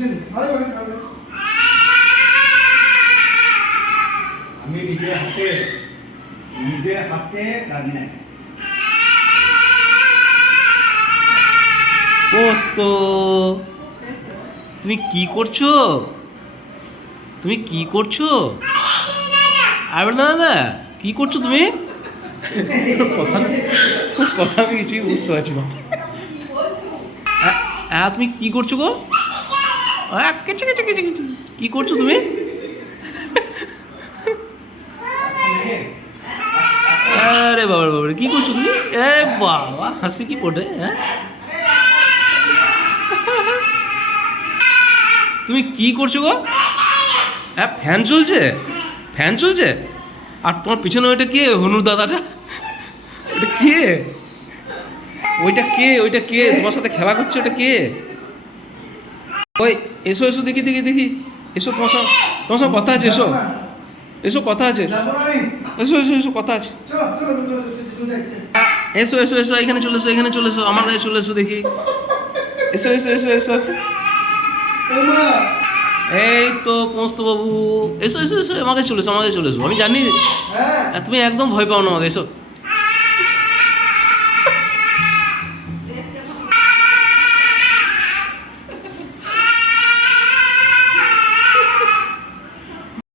আমি নিজে হাতে রাঁধি না। পোস্ত, তুমি কি করছো? তুমি কি করছো? আর না না, কি করছো তুমি? কথা আমি কিছুই বুঝতে পারছি না। তুমি কি করছো গো? কেচে কেচে কেচে কেচে কি করছো তুমি? আরে বাবা বাবা, কি করছো তুমি? এ বাবা, হাসি কি পড়ে? হ্যাঁ, তুমি কি করছো গো? হ্যাঁ, ফ্যান চলছে? ফ্যান চলছে? আর তোমার পিছনে ওইটা কে? হনুর দাদাটা ওটা কে? ওইটা কে? ওইটা কে তোমার সাথে খেলা করছে? ওটা কে? ওই এসো এসো, দেখি দেখি দেখি, এসো, তোমার সঙ্গে কথা আছে, এসো এসো, কথা আছে, এসো এসো এসো, কথা আছে, এসো এসো এসো, এখানে চলে এসো, এখানে চলে এসো, আমার কাছে চলে এসো, দেখি, এসো এসো এসো এসো। এই তো পোস্ত বাবু, এসো এসো এসো, আমাকে চলে এসো, আমাকে চলে এসো, আমি জানি তুমি একদম ভয় পাও না আমাকে, এসো।